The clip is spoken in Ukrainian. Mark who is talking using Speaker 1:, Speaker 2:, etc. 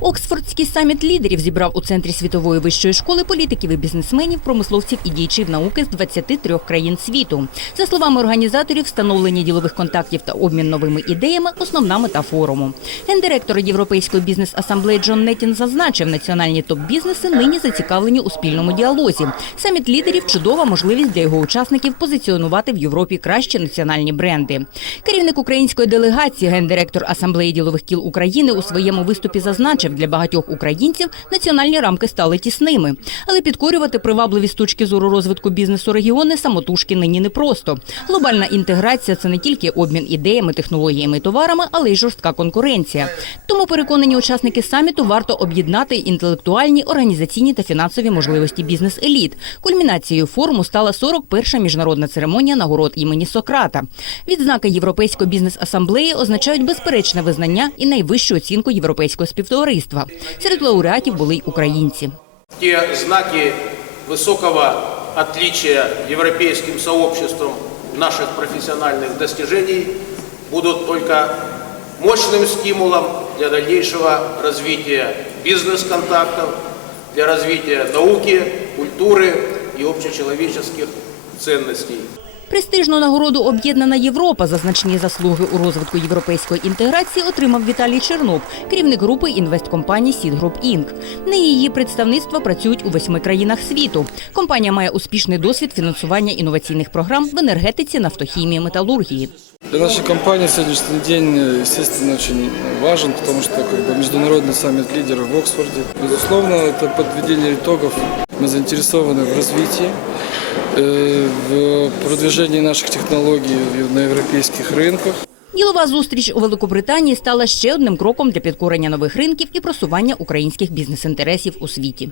Speaker 1: Оксфордський саміт лідерів зібрав у центрі світової вищої школи політиків і бізнесменів, промисловців і діячів науки з 23 країн світу. За словами організаторів, встановлення ділових контактів та обмін новими ідеями основна мета форуму. Гендиректор Європейської бізнес-асамблеї Джон Нетін зазначив, національні топ-бізнеси нині зацікавлені у спільному діалозі. Саміт лідерів чудова можливість для його учасників позиціонувати в Європі кращі національні бренди. Керівник української делегації, гендиректор асамблеї ділових кіл України у своєму виступі зазначив, для багатьох українців національні рамки стали тісними. Але підкорювати привабливі з точки зору розвитку бізнесу регіони самотужки нині непросто. Глобальна інтеграція це не тільки обмін ідеями, технологіями і товарами, але й жорстка конкуренція. Тому переконані учасники саміту варто об'єднати інтелектуальні, організаційні та фінансові можливості бізнес-еліт. Кульмінацією форуму стала 41-ша міжнародна церемонія нагород імені Сократа. Відзнаки Європейської бізнес-асамблеї означають безперечне визнання і найвищу оцінку європейського співтовариства Серед лауреатів були й українці.
Speaker 2: Те знаки высокого отличия европейским сообществом наших профессиональных достижений будут только мощным стимулом для дальнейшего развития бизнес-контактов, для развития науки, культуры и общечеловеческих ценностей.
Speaker 1: Престижну нагороду Об'єднана Європа за значні заслуги у розвитку європейської інтеграції отримав Віталій Чернов, керівник групи інвесткомпанії Сідгруп Інк. На її представництва працюють у восьми країнах світу. Компанія має успішний досвід фінансування інноваційних програм в енергетиці, нафтохімії, металургії.
Speaker 3: Для нашей компании сегодняшний день, естественно, очень важен, потому что как бы, международный саммит лидеров в Оксфорде. Безусловно, это подведение итогов. Мы заинтересованы в развитии, э, в продвиженні наших технологій на європейських ринках.
Speaker 1: Ділова зустріч у Великобританії стала ще одним кроком для підкорення нових ринків і просування українських бізнес-інтересів у світі.